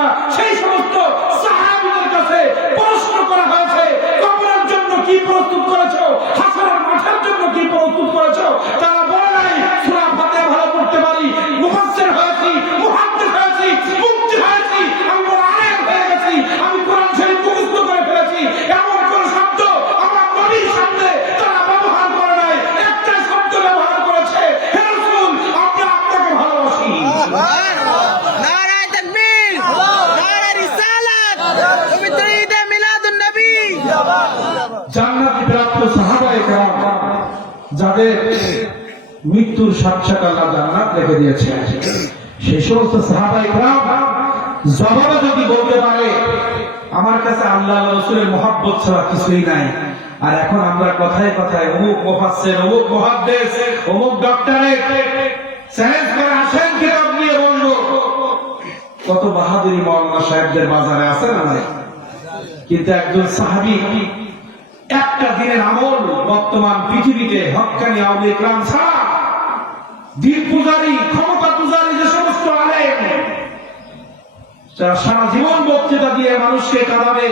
রাসূলুল্লাহ সেই সমস্ত সাহাবীদের কাছে প্রশ্ন করা হয়েছে, কবরের জন্য কি প্রস্তুত করেছো, হাসরের মাঠের জন্য কি প্রস্তুত করেছো? তারা বলে নাই সূরা ফাতিহা ভালো পড়তে পারি, মুফাসসির হয়েছি, মুহাদ্দিস হয়েছি, মুফতি হয়েছি, আমি বড় আলেম হয়ে গেছি, আমি কোরআন শরীফ মুখস্থ করে ফেলেছি। এমন কোন শব্দ আমার নবীর সামনে তারা ব্যবহার করে নাই। একটা শব্দ ব্যবহার করেছে, হে রাসূল আমরা আপনাকে ভালোবাসি। নারায়ে তাকবীর, নারায়ে রিসালাত, পবিত্র ঈদে মিলাদুন নবী। জান্নাতে প্রাপ্ত সাহাবায়ে কেরাম যাদের মৃত্যুর সাক্ষাৎ আল্লাহ জান্নাত রেখে দিয়েছে, সেই সমস্ত সাহাবায়ে কেরাম জবাবে যদি বলতে পারে আমার কাছে আল্লাহ রাসূলের মহব্বত ছাড়া কিছুই নাই, আর এখন আমরা কথায় কথায় অমুক মুফাসসির, অমুক মুহাদ্দিস, অমুক ডক্টরেট চ্যালেঞ্জ করে আসেন কিতাব নিয়ে বলবো, কত বাহাদুরি মাওলানা সাহেবদের বাজারে আছে না নাই? কিন্তু একজন সাহাবী একটা দিনের আমল বর্তমান পৃথিবীতে হক্কানি আউলিয়া ইকরাম ছাড়া দিন পূজারী, ক্ষমতা পূজারী যে সমস্ত আলেম যারা সারা জীবন বক্তৃতা দিয়ে মানুষকে কাঁদাবে,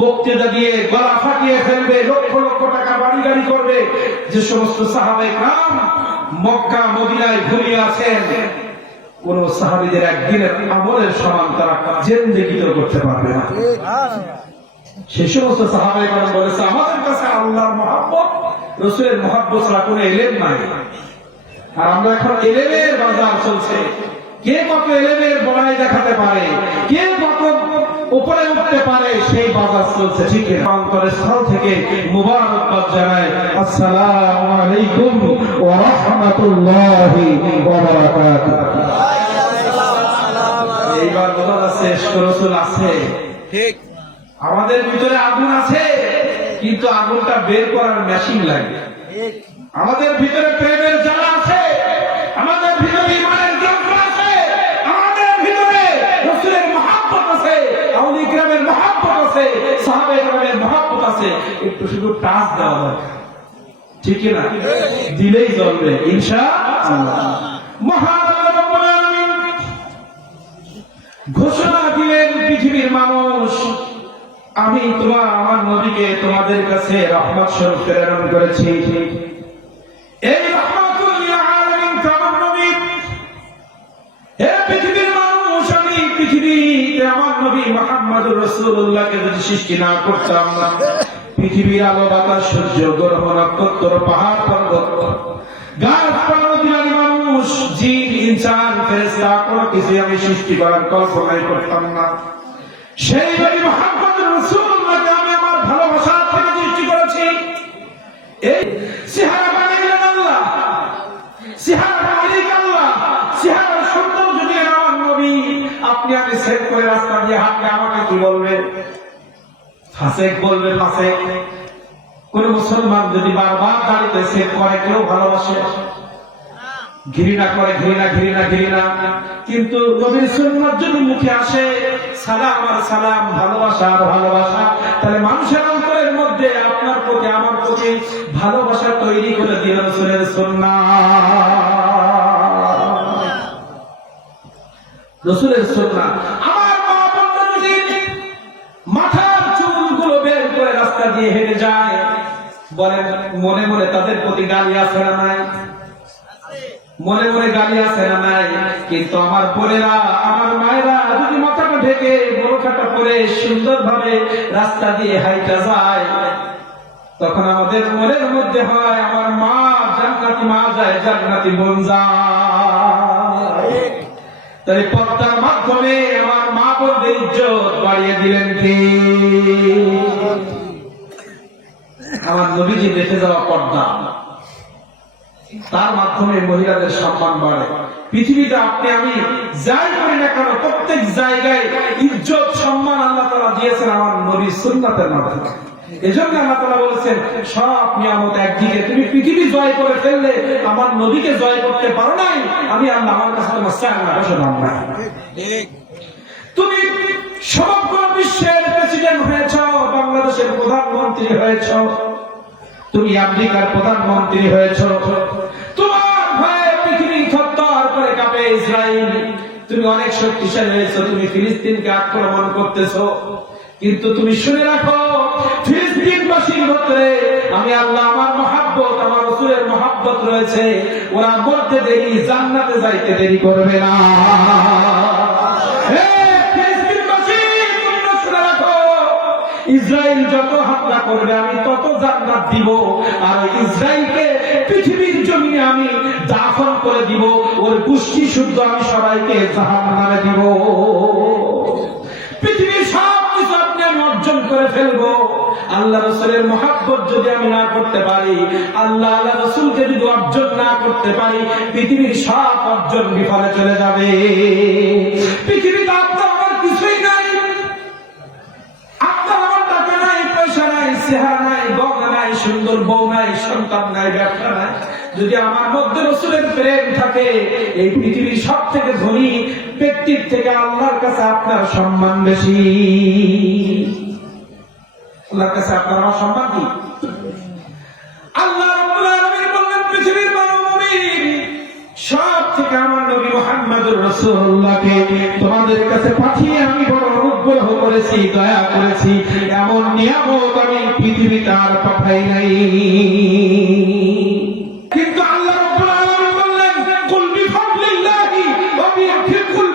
বক্তৃতা দিয়ে গলা ফাটিয়ে ফেলবে, লক্ষ লক্ষ টাকা বাড়ি গাড়ি করবে, যে সমস্ত সাহাবায়ে কেরাম মক্কা মদিনায় ঘুমিয়ে আছেন, কোন সাহাবীদের একদিনের আমলের সমান তারা জিন্দেগিতেও করতে পারবে না। সেই সমস্ত সাহাবায়ে কেরাম বলেছে আমাদের কাছে আল্লাহর মহব্বত, রাসূলের মহব্বত ছাড়া কোনো এলেম নাই। আর আমরা এখন এলেমের বাজার চলছে, কে কত এলেমের বড়াই দেখাতে পারে, কে কত উপরে উঠতে পারে, সেই বাজার চলছে। ঠিক অন্তরের স্থল থেকে মুবারকবাদ জানাই, আসসালামু আলাইকুম ওয়া রাহমাতুল্লাহি ওয়া বারাকাতুহু। এইবার বোঝা যাচ্ছে রাসূল আছে, ঠিক। আমাদের ভিতরে আগুন আছে, কিন্তু আগুনটা বের করার মেশিন লাগে। আমাদের ভিতরে প্রেমের জ্বালা আছে, আমাদের ভিতরে ঈমানের যন্ত্র আছে, আমাদের ভিতরে রাসূলের মহব্বত আছে, আউলিয়া কিরামের মহব্বত আছে, সাহাবায়ে কিরামের মহব্বত আছে। একটু শুধু টাচ দেওয়া দরকার, ঠিক না? দিলেই জ্বলবে ইনশাআল্লাহ। মহান রব্বুল আলামিন ঘোষণা দিলেন, পৃথিবীর মানুষ আমি আমার নবীকে তোমাদের কাছে রহমত স্বরূপ প্রেরণ করেছি। এই রহমাতুল লিল আলামিন আমার নবী, হে পৃথিবীর মানুষ, আমি পৃথিবীতে আমার নবী মুহাম্মদুর রাসূলুল্লাহকে যদি সৃষ্টি না করতাম, পৃথিবীর আলো বাতাস সূর্য গ্রহ নক্ষত্র পাহাড় পর্বত গাছপালা নদী মানুষ জিন ইনসান ফেরেশতা কোনো কিছু আমি সৃষ্টি করার কল্পনাই করতাম না। সেই নবী মুহাম্মদুর রাসূলুল্লাহকে আমি আমার ভালোবাসা থেকে সৃষ্টি করেছি। এই চেহারা বানাইলেন আল্লাহ, চেহারা বানাইলেন আল্লাহ, চেহারা সুন্দর যদি আমার নবী, আপনি আমি সেট করে রাস্তা দিয়ে হাঁটলে আমাকে কি বলবে? ফাসেক বলবে, ফাসেক। কোন মুসলমান যদি বারবার দাঁড়িয়ে সেট করে, কেউ ভালোবাসে? ঘৃণা করে, ঘৃণা ঘৃণা ঘৃণা। কিন্তু নবীর সুন্নাত যদি মুখে আসে, সালাম আর সালাম, ভালোবাসা আর ভালোবাসা, তাহলে মানুষের অন্তরের মধ্যে আপনার প্রতি আমার প্রতি ভালোবাসা তৈরি করে দিয়ে রাসূলের সুন্নাত, রাসূলের সুন্নাত। আমার মা বোনরা যদি মাথার চুলগুলো বের করে রাস্তা দিয়ে হেঁটে যায়, বলেন মনে মনে তাদের প্রতি গালি আছে না নাই? মনে মনে গালি আছে না নাই? কিন্তু আমার বোনেরা, আমার মায়েরা যদি মাথাটা ঢেকে বোরখাটা পরে সুন্দরভাবে রাস্তা দিয়ে হাইটা যায়, তখন আমাদের মনের মধ্যে হয় আমার মা জান্নাতি মা যায়, জান্নাতি বোন যায়। তাই পর্দার মাধ্যমে আমার মা বোনদের ইজ্জত বাড়িয়ে দিলেন কি? আমার নবীজি দেখে যাওয়া পর্দা, তার মাধ্যমে মহিলাদের সম্মান বাড়ে। পৃথিবীতে আপনি আমি যাই করি না কেন, প্রত্যেক জায়গায় ইজ্জত সম্মান আল্লাহ তাআলা দিয়েছেন আমার নবীর সুন্নাতের মাধ্যমে। এজন্য আল্লাহ তাআলা বলেছেন সব নিয়ামত একদিকে, তুমি পৃথিবী জয় করে ফেললে আমার নবীকে জয় করতে পারো নাই, আমি আল্লাহ আমার কাছে তোমার চাই না, শোনাম না। তুমি সমগ্র বিশ্বের প্রেসিডেন্ট হয়েছ, বাংলাদেশের প্রধানমন্ত্রী হয়েছ, তুমি আমেরিকার প্রধানমন্ত্রী হয়েছ, তোমার ভয়ে পৃথিবী থরথর করে কাঁপে ইসরায়েল, তুমি অনেক শক্তিশালী হয়েছো, তুমি ফিলিস্তিনকে আক্রমণ করতেছো, কিন্তু তুমি শুনে রাখো ফিলিস্তিনবাসীর মধ্যে আমি আল্লাহ আমার মহাব্বত, আমার রাসূলের মহাব্বত রয়েছে। ওরা মরতে দেরি, জান্নাতে যাইতে দেরি করবে না। ইসরায়েল যত হামলা করবে আমি তত জান্নাত দিব, আর ইসরায়েলকে পৃথিবীর জমিনে আমি দাফন করে দিব, ওর গোষ্ঠী শুদ্ধ আমি সবাইকে জাহান্নামে দিব। পৃথিবীর সব কিছু আপনি আমি অর্জন করে ফেলবো, আল্লাহ রাসূলের মহব্বত যদি আমি না করতে পারি, আল্লাহ রাসূলকে যদি অর্জন না করতে পারি, পৃথিবীর সব অর্জন বিফলে চলে যাবে। পৃথিবীতে আপনার আমার কিছুই নাই, চেহারা নাই, গহনা নাই, সুন্দর বউ নাই, সন্তান নাই, ব্যবসা নাই, যদি আমার মধ্যে রাসূলের প্রেম থাকে, এই পৃথিবীর সব থেকে ধনী ব্যক্তির থেকে আল্লাহর কাছে আপনার সম্মান বেশি। আল্লাহর কাছে আপনার আমার সম্মান কি? আল্লাহ রাব্বুল আলামিন বললেন পৃথিবীর মানব মুমিন সব থেকে আমার নবী মুহাম্মদুর রাসূলুল্লাহকে তোমাদের কাছে পাঠিয়ে আমি বড় অনুগ্রহ করেছি, দয়া করেছি, এমন নিয়ামত আমি পৃথিবীতে আর পাঠাই নাই। কিন্তু আল্লাহ রাব্বুল আলামিন বললেন কুল বিফাদলিল্লাহি ওয়া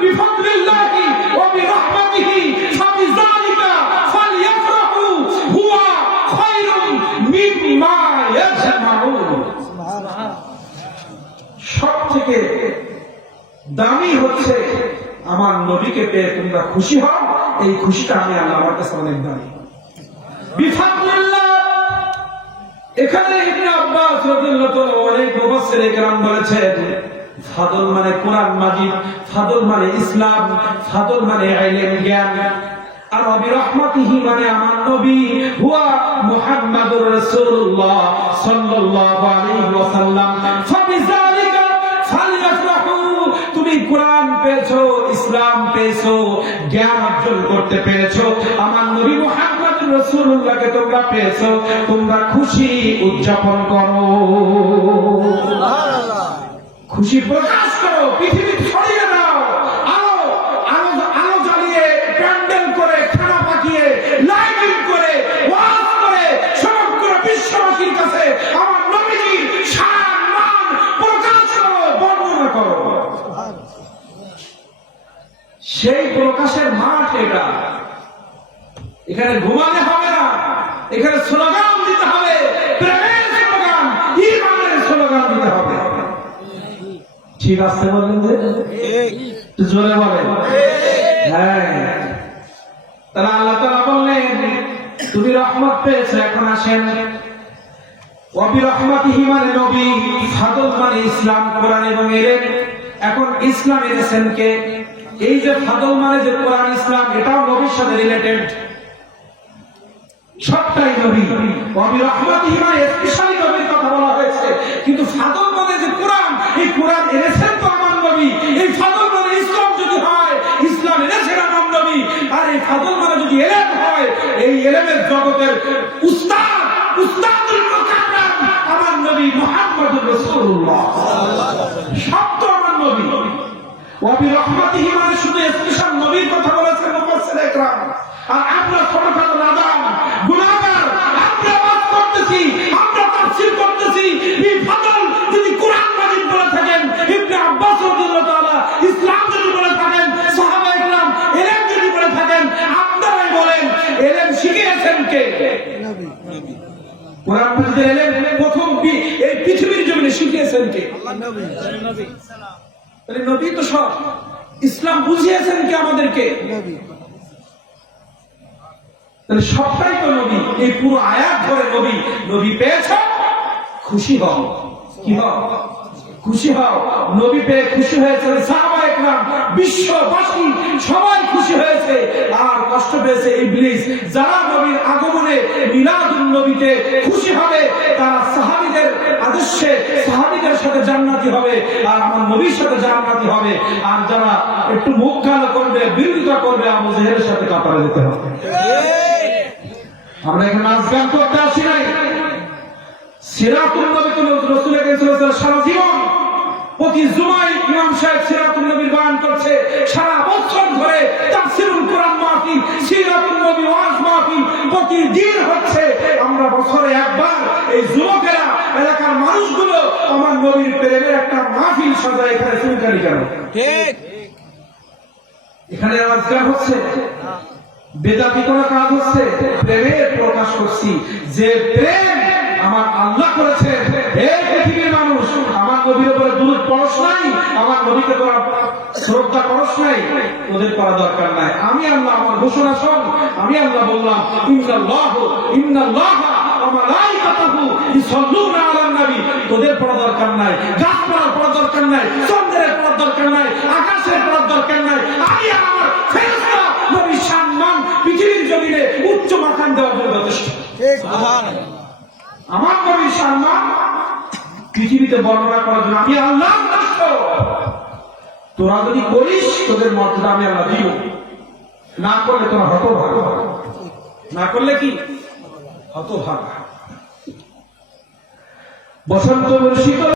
বিফাদলিল্লাহি ওয়া বিরাহমাতিহি ফাবিযালিকা ফালইফরাহু হুয়া খায়রুম মিম্মা ইয়াজমাউন। সব থেকে দামি হচ্ছে আমার নবীকে পেয়ে তোমরা খুশি হও, এই খুশিটা আমি আল্লাহ আমার কাছে অনেক দামি। বিফাদলিল্লাহ, এখানে ইবনে আব্বাস রাদিয়াল্লাহু তাআলা অনেক মুফাসসির کرام বলেছেন ফাদল মানে কোরআন মাজিদ, ফাদল মানে ইসলাম, ফাদল মানে ইলম জ্ঞান, আর বিরহমাতিহি মানে আমার নবী হুয়া মুহাম্মাদুর রাসূলুল্লাহ সাল্লাল্লাহু আলাইহি ওয়াসাল্লাম। ফাবিযালিকা ফালইফরাহু, তুমি কোরআন পেয়েছো, ইসলাম পেয়েছো, জ্ঞান অর্জন করতে পেরেছো, আমার নবী মুহাম্মাদুর রাসূলুল্লাহকে তোমরা পেয়েছো, তোমরা খুশি উদযাপন করো, সুবহানাল্লাহ, খুশি প্রকাশ করো, পৃথিবী ছড়িয়ে দাও, আলো আলো আলো জ্বালিয়ে, প্যান্ডেল করে, খানা পাকিয়ে, লাইটিং করে, ওয়াজ করে সমগ্র বিশ্ববাসীর কাছে আমার নবীর শান মান প্রকাশ করো, বর্ণনা করো। সেই প্রকাশের মাঠ এটা, এখানে ঘুমাতে হবে না, এখানে স্লোগান দিতে হবে, প্রেমের স্লোগান, ঈমানের স্লোগান দিতে হবে। ঠিক আছে বলেন যে জোরে বলেন হ্যাঁ। তাহলে আল্লাহ তাআলা বললেন তুমি রহমত পেয়েছো, এখন আসেন ওয়া বিরহমাতিহি মানে নবী, ফাদল মানে ইসলাম, কোরআন এবং ইলম। এখন ইসলাম এনেছেন কে? এই যে ফাদল মানে যে কোরআন ইসলাম, এটাও নবীর সাথে রিলেটেড, সবটাই নবী। ওয়া বিরহমাতিহি মানে স্পেশালি নবীর কথা বলা হয়েছে, কিন্তু ফাদল মানে যে কোরআন, এই কোরআন এনেছেন তো আমার নবী, এই ফাদল মানে ইসলাম যদি হয়, ইসলাম এনেছেন আমার নবী, আর এই ফাদল মানে যদি ইলম হয়, এই ইলমের জগতের উস্তাদ, উস্তাদুল মুকাররম আমার নবী মুহাম্মদুর রাসূলুল্লাহ, সব তো আমার নবী। ওয়া বিরহমাতিহি মানে শুধু স্পেশাল নবীর কথা বলেছেন মুফাসসির একরাম, আর আমরা ছোটখাটো নাদান গুনাহগার, আমরা ওয়াজ করতেছি, আমরা তাফসীর করতেছি, এই ফাদল যদি কোরআন মাজিদ বলে থাকেন, ইবনে আব্বাস রাদিয়াল্লাহু তাআলা ইসলাম যদি বলে থাকেন, সাহাবা একরাম ইলম যদি বলে থাকেন, আপনারাই বলেন ইলম শিখিয়েছেন কে? নবী। কোরআন মাজিদের ইলম প্রথম এই পৃথিবীর জমিনে শিখিয়েছেন কে? আল্লাহ নবী। তাহলে নবী তো সব, ইসলাম বুঝিয়েছেন কে আমাদেরকে? নবী। তাহলে সবটাই তো নবী, এই পুরো আয়াত ধরে নবী, নবী পেয়েছ খুশি হও, কি হও? খুশি হও। নবী পেয়ে খুশি হয়েছে সাহাবা একরাম, বিশ্ববাসী সবাই খুশি হয়েছে, আর কষ্ট পেয়েছে ইবলিস। যারা নবীর আগমনে মিলাদুন নবীতে খুশি হবে, তারা সাহাবীদের আদর্শে, সাহাবীদের সাথে জান্নাতি হবে, আর আমার নবীর সাথে জান্নাতি হবে। আর যারা একটু মুখ কালো করবে, বিরোধিতা করবে, আবু জেহেলের সাথে কাতারে যেতে হবে। আমরা এখানে নাচ গান করতে আসি নাই, সিরাতুন নবী তো রাসূলের কাছে সারা জীবন প্রতি জুমায় ইমাম সাহেব সিরাতুন নবীর বয়ান করছে, সারা বছর ধরে তাফসীরুল কোরআন মাহফিল, সিরাতুন নবী ওয়াজ মাহফিল প্রতিদিন হচ্ছে। আমরা বছরে একবার এই যুবকেরা, এলাকার মানুষগুলো আমার নবীর প্রেমের একটা মাহফিল সাজায়, এখানে চুলকানি কেন? ঠিক। এখানে আজকাল হচ্ছে বেদাতি কোন কাজ হচ্ছে? প্রেমের প্রকাশ করছি, যে প্রেম আমার আল্লাহ করেছে। হে পৃথিবীর মানুষ, আমার নবীর উপরে দুরূদ পড়স নাই, আমার নবীকে তোরা শ্রদ্ধা করস নাই, ওদের করা দরকার নাই। আমি আল্লাহ, আমার ঘোষণা শোন, আমি আল্লাহ বললাম ইন্নাল্লাহা ওয়া মালাইকাতুহু ইউসাল্লুনা আলান নবী। তোদের পড়া দরকার নাই, গাছ পড়ার দরকার নাই, চন্দ্রের পড়ার দরকার নাই, আকাশের পড়ার দরকার নাই। আমি আমার ফেরেশতা নবীর সম্মান পৃথিবীর জমিনে উচ্চ মাকাম দেওয়ার জন্য যথেষ্ট। আমার নবীর সম্মান পৃথিবীতে বর্ণনা করার জন্য আমি আল্লাহ যথেষ্ট। তোরা যদি করিস, তোদের মর্যাদা আমি আল্লাহ দিব, না করলে তোরা হতভাগা। না করলে কি হতভাগা। বসন্ত শীতল